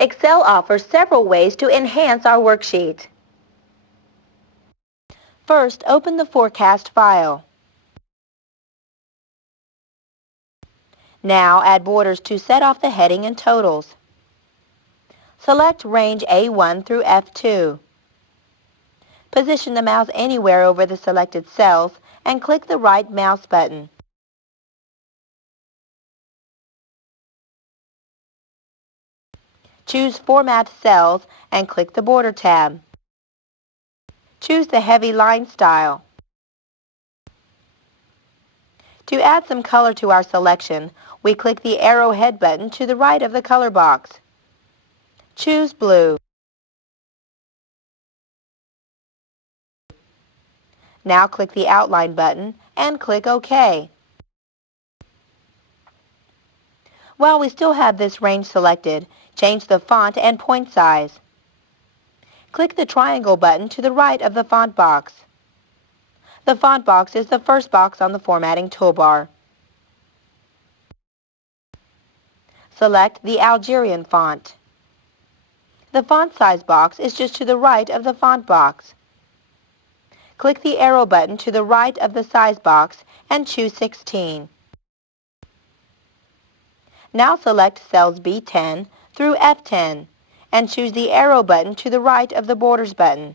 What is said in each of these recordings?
Excel offers several ways to enhance our worksheet. First, open the forecast file. Now add borders to set off the heading and totals. Select range A1 through F2. Position the mouse anywhere over the selected cells and click the right mouse button. Choose Format Cells and click the Border tab. Choose the heavy line style. To add some color to our selection, we click the arrowhead button to the right of the color box. Choose blue. Now click the outline button and click OK. While we still have this range selected, change the font and point size. Click the triangle button to the right of the font box. The font box is the first box on the formatting toolbar. Select the Algerian font. The font size box is just to the right of the font box. Click the arrow button to the right of the size box and choose 16. Now select cells B10 through F10 and choose the arrow button to the right of the Borders button.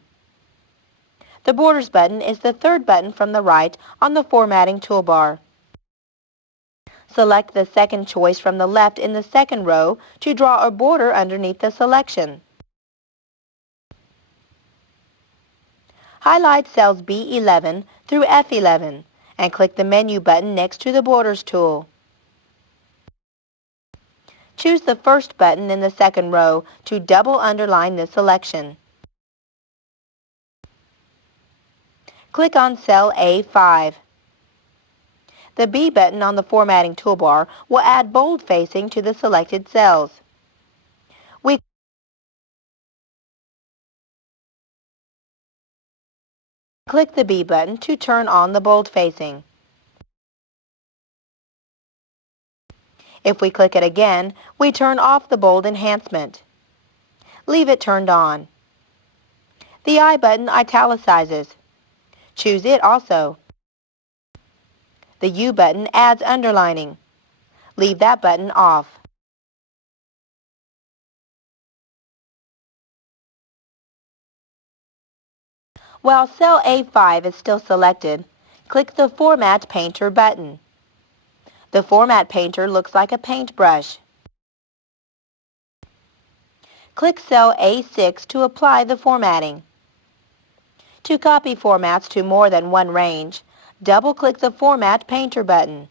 The Borders button is the third button from the right on the formatting toolbar. Select the second choice from the left in the second row to draw a border underneath the selection. Highlight cells B11 through F11 and click the menu button next to the Borders tool. Choose the first button in the second row to double underline this selection. Click on cell A5. The B button on the formatting toolbar will add bold facing to the selected cells. We click the B button to turn on the bold facing. If we click it again, we turn off the bold enhancement. Leave it turned on. The I button italicizes. Choose it also. The U button adds underlining. Leave that button off. While cell A5 is still selected, click the Format Painter button. The Format Painter looks like a paintbrush. Click cell A6 to apply the formatting. To copy formats to more than one range, double-click the Format Painter button.